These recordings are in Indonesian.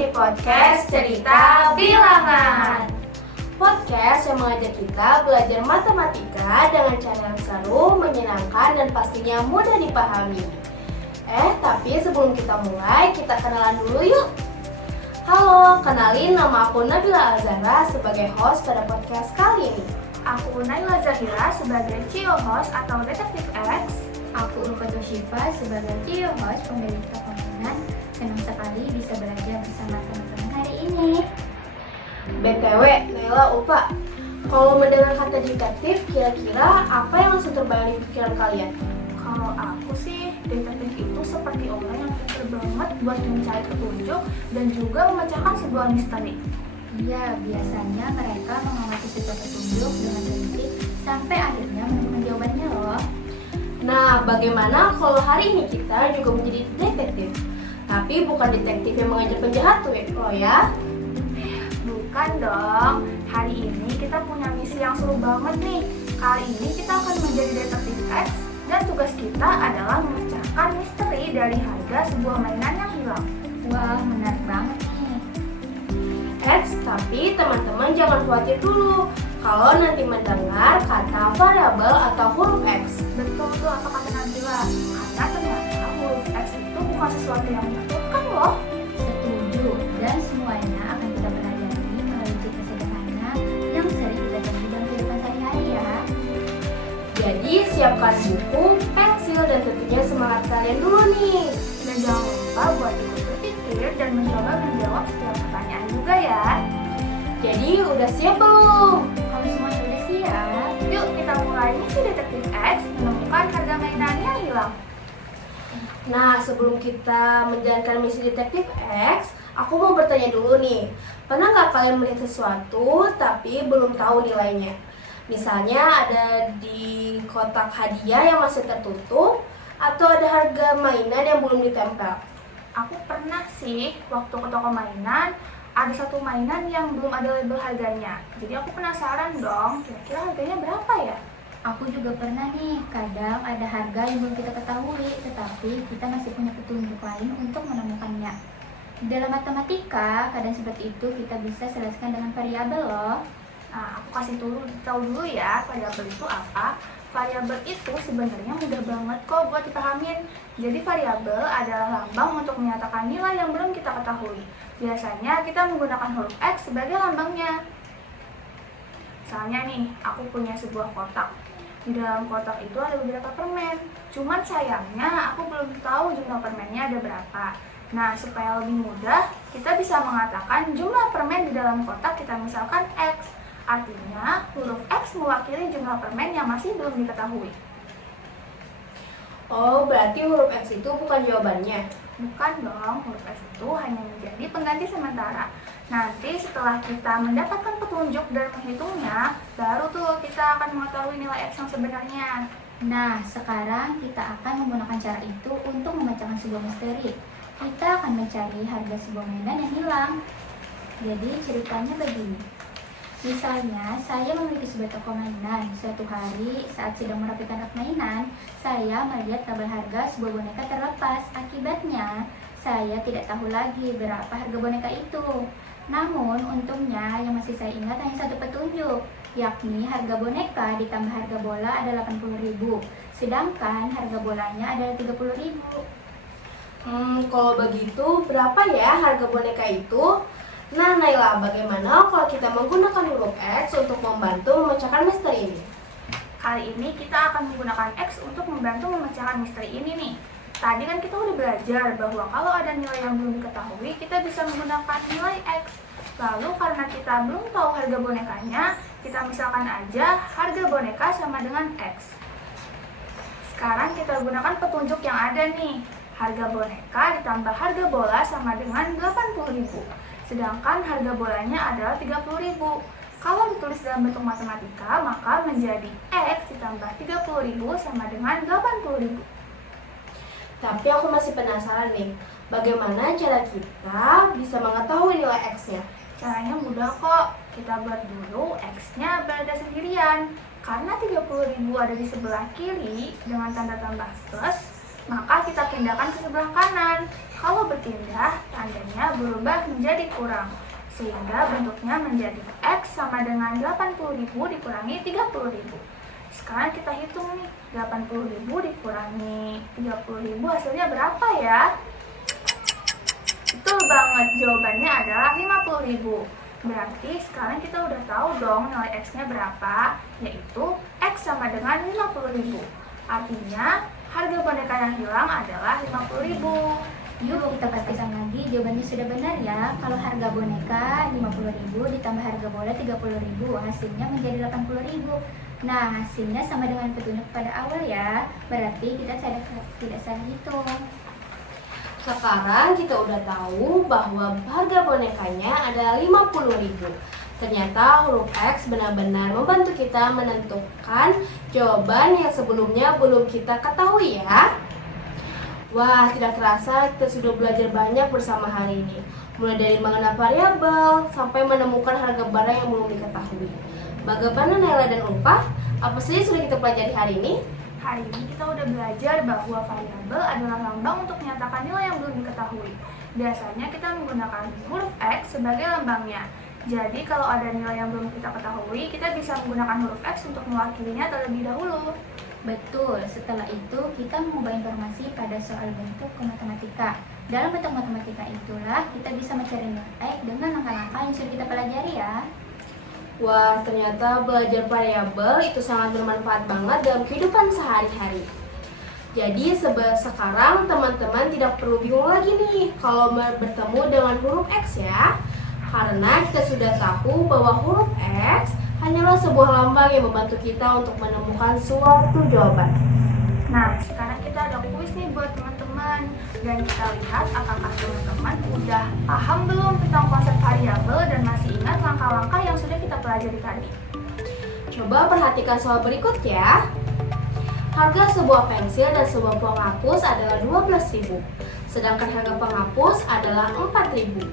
di podcast Cerita Bilangan. Podcast yang mengajak kita belajar matematika dengan cara yang seru, menyenangkan, dan pastinya mudah dipahami. Tapi sebelum kita mulai, kita kenalan dulu yuk. Halo, kenalin nama aku Nabila Alzara sebagai host pada podcast kali ini. Aku Naila Zahira sebagai Cio host atau Detektif X. Aku Ulfatul Syifa sebagai Cio host pemilik permainan. Senang sekali bisa belajar bersama teman-teman hari ini. BTW, Naila, Ulfa, kalau mendengar kata detektif, kira-kira apa yang langsung terbayang di pikiran kalian? Kalau aku sih, detektif itu seperti orang yang pintar banget buat mencari petunjuk dan juga memecahkan sebuah misteri. Iya, biasanya mereka mengamati setiap petunjuk dengan teliti sampai akhirnya menemukan jawabannya loh. Nah, bagaimana kalau hari ini kita juga menjadi detektif? Tapi bukan detektif yang mengejar penjahat tuh ya? Bukan dong, hari ini kita punya misi yang seru banget nih. Kali ini kita akan menjadi detektif X dan tugas kita adalah memecahkan misteri dari harga sebuah mainan yang hilang. Wah, menarik banget nih. Tapi teman-teman jangan khawatir dulu kalau nanti mendengar kata variabel atau huruf X. Betul tuh apa kata Nabila, karena ternyata huruf X itu bukan sesuatu yang menakutkan loh. Setuju, dan semuanya akan kita pelajari melalui cerita sederhana yang sering kita temui dalam kehidupan sehari-hari ya. Jadi siapkan buku, pensil, dan tentunya semangat kalian dulu nih. Dan jangan lupa buat ikut berpikir dan mencoba menjawab setiap pertanyaan juga ya. Jadi udah siap belum? Kalau semuanya udah siap, Yuk kita mulai misi detektif X menemukan harga mainan yang hilang. Nah, sebelum kita menjalankan misi detektif X, aku mau bertanya dulu nih. Pernah nggak kalian melihat sesuatu tapi belum tahu nilainya? Misalnya ada di kotak hadiah yang masih tertutup, atau ada harga mainan yang belum ditempel. Aku pernah sih waktu ke toko mainan, ada satu mainan yang belum ada label harganya. Jadi aku penasaran dong, kira-kira harganya berapa ya? aku juga pernah nih, kadang ada harga yang belum kita ketahui, tetapi kita masih punya petunjuk lain untuk menemukannya. Di dalam matematika, kadang seperti itu kita bisa selesaikan dengan variabel loh. Nah, aku kasih tahu dulu ya, variabel itu apa. Variabel itu sebenarnya mudah banget kok buat dipahamin. Jadi variabel adalah lambang untuk menyatakan nilai yang belum kita ketahui. Biasanya kita menggunakan huruf X sebagai lambangnya. Misalnya nih, aku punya sebuah kotak. Di dalam kotak itu ada beberapa permen. Cuman sayangnya aku belum tahu jumlah permennya ada berapa. Nah, supaya lebih mudah, kita bisa mengatakan jumlah permen di dalam kotak kita misalkan X. Artinya, huruf X mewakili jumlah permen yang masih belum diketahui. Oh, berarti huruf X itu bukan jawabannya? Bukan dong, huruf X itu hanya menjadi pengganti sementara. Nanti setelah kita mendapatkan petunjuk dan menghitungnya, baru tuh kita akan mengetahui nilai X yang sebenarnya. Nah, sekarang kita akan menggunakan cara itu untuk memecahkan sebuah misteri. Kita akan mencari harga sebuah mainan yang hilang. Jadi ceritanya begini. Misalnya, saya memiliki sebuah toko mainan. Suatu hari, saat sedang merapikan rak mainan, saya melihat tabel harga sebuah boneka terlepas. Akibatnya, saya tidak tahu lagi berapa harga boneka itu. Namun, untungnya yang masih saya ingat hanya satu petunjuk, yakni harga boneka ditambah harga bola adalah 80.000, sedangkan harga bolanya adalah 30.000. Kalau begitu, berapa ya harga boneka itu? Nah, Naila, bagaimana kalau kita menggunakan huruf X untuk membantu memecahkan misteri ini? Kali ini kita akan menggunakan X untuk membantu memecahkan misteri ini nih. Tadi kan kita udah belajar bahwa kalau ada nilai yang belum diketahui, kita bisa menggunakan nilai X. Lalu karena kita belum tahu harga bonekanya, kita misalkan aja harga boneka sama dengan X. Sekarang kita gunakan petunjuk yang ada nih. Harga boneka ditambah harga bola sama dengan 80.000. Sedangkan harga bolanya adalah 30.000. Kalau ditulis dalam bentuk matematika, maka menjadi X ditambah 30.000 sama dengan 80.000. Tapi aku masih penasaran nih, bagaimana cara kita bisa mengetahui nilai X-nya? Caranya mudah kok. Kita buat dulu X-nya berada sendirian. Karena 30.000 ada di sebelah kiri dengan tanda tambah plus, maka kita pindahkan ke sebelah kanan. Kalau berpindah, tandanya berubah menjadi kurang. Sehingga bentuknya menjadi X sama dengan 80.000 dikurangi 30.000. Sekarang kita hitung nih, 80.000 dikurangi 30.000 hasilnya berapa ya? Betul banget, jawabannya adalah 50.000. Berarti sekarang kita udah tahu dong nilai X-nya berapa, yaitu X sama dengan 50.000. Artinya, harga boneka yang hilang adalah 50.000. Yuk kita pastikan lagi jawabannya sudah benar ya. Kalau harga boneka 50.000 ditambah harga bola 30.000, hasilnya menjadi 80.000. Nah, hasilnya sama dengan petunjuk pada awal ya. Berarti kita tidak salah hitung. Sekarang kita udah tahu bahwa harga bonekanya adalah 50.000. Ternyata huruf X benar-benar membantu kita menentukan jawaban yang sebelumnya belum kita ketahui ya. Wah, tidak terasa kita sudah belajar banyak bersama hari ini. Mulai dari mengenal variabel sampai menemukan harga barang yang belum diketahui. Bagaimana Naila dan Ulfa? Apa saja sudah kita pelajari hari ini? Hari ini kita udah belajar bahwa variabel adalah lambang untuk menyatakan nilai yang belum diketahui. Biasanya kita menggunakan huruf X sebagai lambangnya. Jadi kalau ada nilai yang belum kita ketahui, kita bisa menggunakan huruf X untuk mewakilinya terlebih dahulu. Betul, setelah itu kita mengubah informasi pada soal bentuk ke matematika. Dalam bentuk matematika itulah kita bisa mencari nilai dengan langkah-langkah yang sudah kita pelajari ya. Wah, ternyata belajar variabel itu sangat bermanfaat banget dalam kehidupan sehari-hari. Jadi sekarang teman-teman tidak perlu bingung lagi nih kalau bertemu dengan huruf X ya. Karena kita sudah tahu bahwa huruf X hanyalah sebuah lambang yang membantu kita untuk menemukan suatu jawaban. Nah, sekarang kita ada kuis nih buat teman-teman. Dan kita lihat apakah teman-teman udah paham belum tentang konsep variabel dan masih ingat langkah-langkah yang sudah kita pelajari tadi. Coba perhatikan soal berikut ya. Harga sebuah pensil dan sebuah penghapus adalah 12.000. Sedangkan harga penghapus adalah 4.000.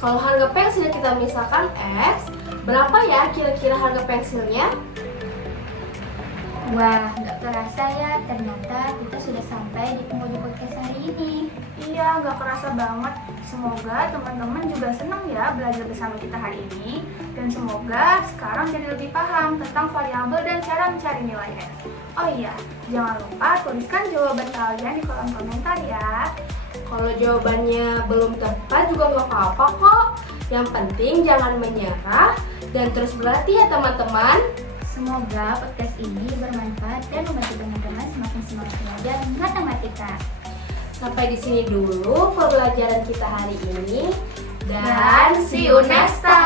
Kalau harga pensil kita misalkan X, berapa ya kira-kira harga pensilnya? Wah, nggak kerasa ya, ternyata kita sudah sampai di penghujung podcast hari ini. Iya, nggak kerasa banget. Semoga teman-teman juga senang ya belajar bersama kita hari ini. Dan semoga sekarang jadi lebih paham tentang variabel dan cara mencari nilai X. Oh iya, jangan lupa tuliskan jawaban kalian di kolom komentar ya. Kalau jawabannya belum tepat juga nggak apa-apa kok. Yang penting jangan menyerah dan terus berlatih ya teman-teman. Semoga podcast ini bermanfaat dan membantu teman-teman semakin semangat belajar matematika. Sampai di sini dulu pembelajaran kita hari ini. Dan see you next time.